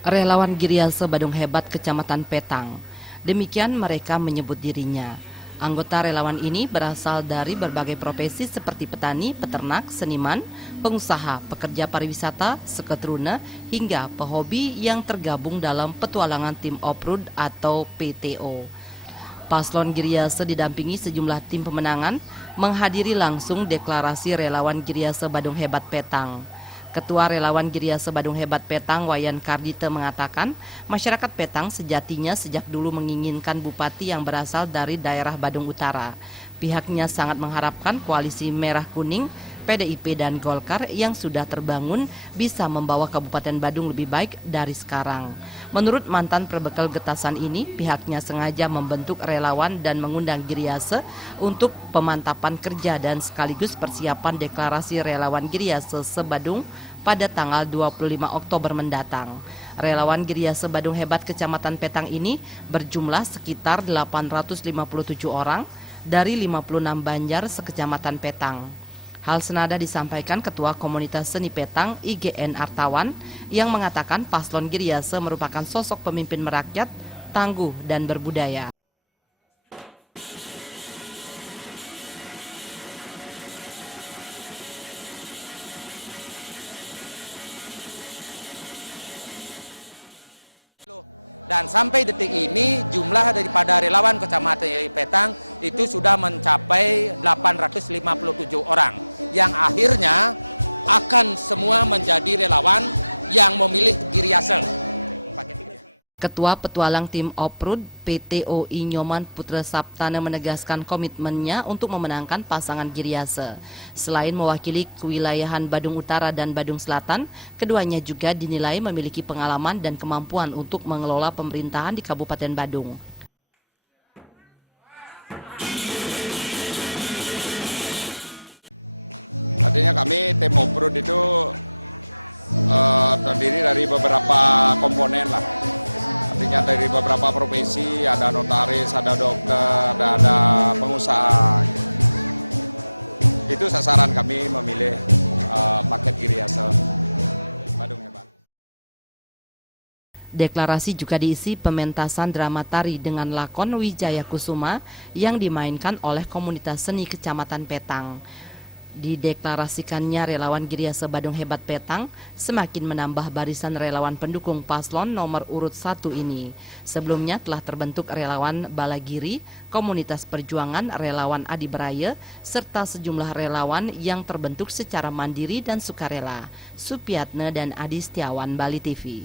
Relawan Giriase Badung Hebat Kecamatan Petang. Demikian mereka menyebut dirinya. Anggota relawan ini berasal dari berbagai profesi seperti petani, peternak, seniman, pengusaha, pekerja pariwisata, seketruna, hingga pehobi yang tergabung dalam petualangan tim Oprud atau PTO. Paslon Giriase didampingi sejumlah tim pemenangan menghadiri langsung deklarasi relawan Giriase Badung Hebat Petang. Ketua Relawan Giriase Badung Hebat Petang, Wayan Kardite, mengatakan masyarakat Petang sejatinya sejak dulu menginginkan bupati yang berasal dari daerah Badung Utara. Pihaknya sangat mengharapkan koalisi Merah Kuning, PDIP dan Golkar yang sudah terbangun bisa membawa Kabupaten Badung lebih baik dari sekarang. Menurut mantan perbekal getasan ini, pihaknya sengaja membentuk relawan dan mengundang Giriase untuk pemantapan kerja dan sekaligus persiapan deklarasi relawan Giriase Sebadung pada tanggal 25 Oktober mendatang. Relawan Giriase Badung Hebat Kecamatan Petang ini berjumlah sekitar 857 orang dari 56 banjar sekecamatan Petang. Hal senada disampaikan Ketua Komunitas Seni Petang IGN Artawan yang mengatakan Paslon Giriase merupakan sosok pemimpin merakyat, tangguh dan berbudaya. Dan sampai detik ini jumlah daripada relawan Kecamatan Petang itu sudah mencapai 857 orang yang akhirnya akan semua menjadi relawan yang memilih Giriase. Ketua Petualang Tim Oprud PTOI Nyoman Putra Saptana menegaskan komitmennya untuk memenangkan pasangan Giriase. Selain mewakili kewilayahan Badung Utara dan Badung Selatan, keduanya juga dinilai memiliki pengalaman dan kemampuan untuk mengelola pemerintahan di Kabupaten Badung. Artinya kami tim Oprud itu terdiri dari beberapa komponen lah. Artinya dari beberapa profesi, ada notaris, ada dokter, ada pengusaha. Itu sasaran kami memilih paket Giriase Badung Hebat. Deklarasi juga diisi pementasan drama tari dengan lakon Wijaya Kusuma yang dimainkan oleh komunitas seni Kecamatan Petang. Dideklarasikannya relawan Giriase Badung Hebat Petang semakin menambah barisan relawan pendukung paslon nomor urut 1 ini. Sebelumnya telah terbentuk relawan Balagiri, komunitas perjuangan relawan Adi Beraya, serta sejumlah relawan yang terbentuk secara mandiri dan sukarela. Supiatne dan Adi Setiawan, Bali TV.